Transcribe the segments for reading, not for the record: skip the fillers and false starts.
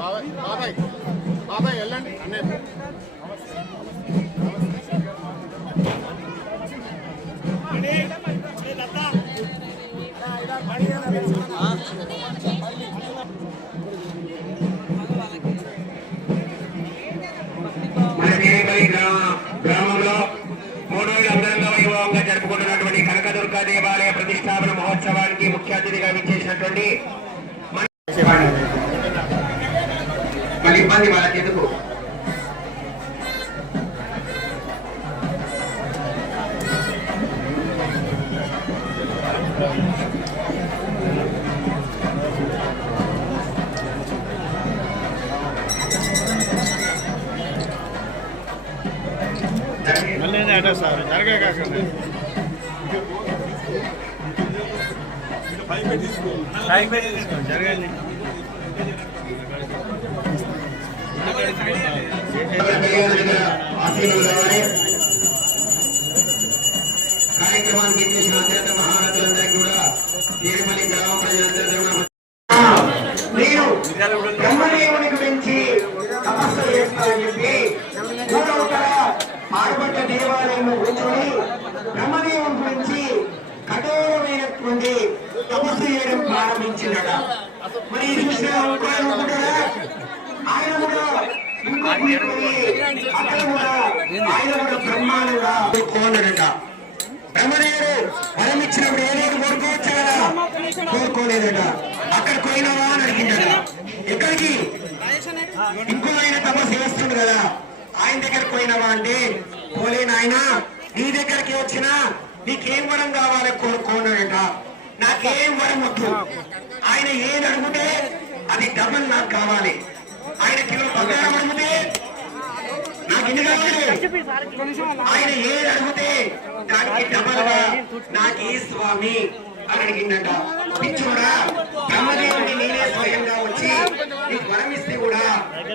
బాబాయ్ బాబాయ్ వెళ్ళండి అన్నయ్య. మన తిరుపతి గ్రామంలో 3 రోజుల అంగరంగ వైభవంగా జరుపుకుంటున్నటువంటి కనకదుర్గ దేవాలయ ప్రతిష్టాపన మహోత్సవానికి ముఖ్య అతిథిగా విచ్చేసినటువంటి మళ్ళీ ఇబ్బంది వాళ్ళకి ఎందుకు సార్ జరగా కాకుండా జరగాలి. కార్యక్రమానికి చేసిన అత్యంత మహారథులందరికీ కూడా తిరుమల గ్రామ ప్రజలందరూ నేను బ్రహ్మదేవుని గురించి తపస్సు చేస్తానని చెప్పి ఆడబడ్డ దేవాలయంలో కూర్చొని బ్రహ్మదేవుని గురించి కఠోరమైనటువంటి తపస్సు చేయడం ప్రారంభించినట. మరి చూసిన ఆయన కూడా అక్కడ కూడా ఆయన కూడా బ్రహ్మాండంగా కోరుకోనడట. బ్రహ్మదేవుడు వరం ఇచ్చినప్పుడు ఏదైనా కోరుకోవచ్చు కదా, కోరుకోలేదట. అక్కడికి పోయినావా అని అడిగిందట. ఎక్కడికి? ఇంకో ఆయన తపస్సు చేస్తుంది కదా, ఆయన దగ్గరికి పోయినావా అంటే పోలేను ఆయన, నీ దగ్గరికి వచ్చినా నీకేం వరం కావాలి కోరుకోనడట. నాకేం వరం వద్దు, ఆయన ఏది అడిగితే అది డబల్ నాకు కావాలి. ఆయన కిలో బంగారం అడిగితే నాకు ఇన్ని కావాలి, ఆయన ఏది అడిగితే దానికి డబల్ గా నాకు ఈ స్వామి అని అడిగిందట. పిచ్చోడా, బ్రహ్మదేవుని నేనే స్వయంగా వచ్చి నీకు వరం ఇస్తే కూడా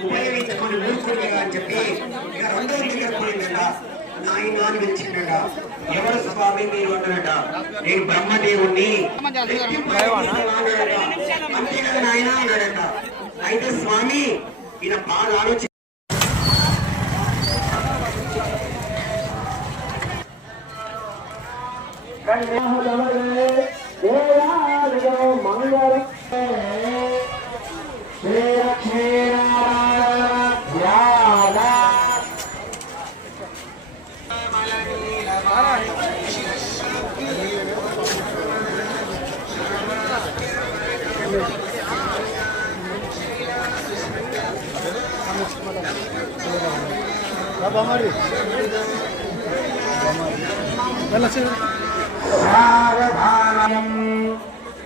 ఉపయోగించుకొని ఊరుకునేగా అని చెప్పి ఇక రెండో దగ్గర పోయిందట. ఆయన అని పిలిచిందట. ఎవరు స్వామి మీరు అన్నారట. నేను బ్రహ్మదేవుణ్ణి. అంతే కదా నాయన అన్నాడట. అయితే స్వామి ఈయన బాగా ఆలోచి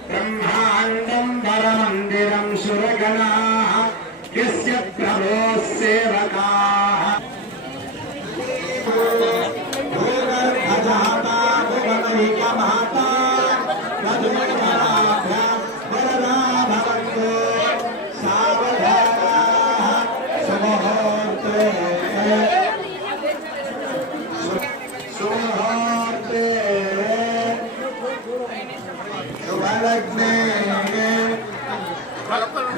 బ్రహ్మాండం వరమందిరం సురగణా యస్య ప్రభో సేవకాః భూగర్భజాతా భువనైకమాతా మధుమధురాభ్యాం వరదా భవంతు సావధానాః సుముహూర్తే శుభలగ్నే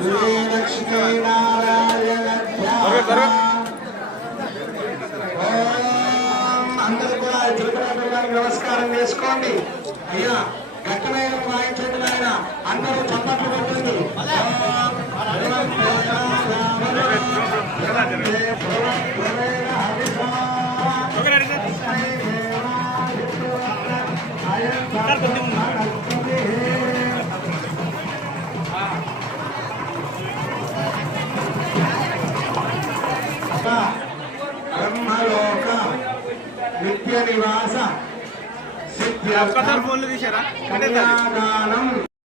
శ్రీలక్ష్మీనారాయణ అందరూ కూడా తిరుపతి నమస్కారం చేసుకోండి. అయ్యా గట్టమైన వాయించండి ఆయన, అందరూ చప్పట్లు కొట్టండి. బ్రహ్మలోక నిత్య నివాస సిద్ధ్యర్థం కన్యాదానం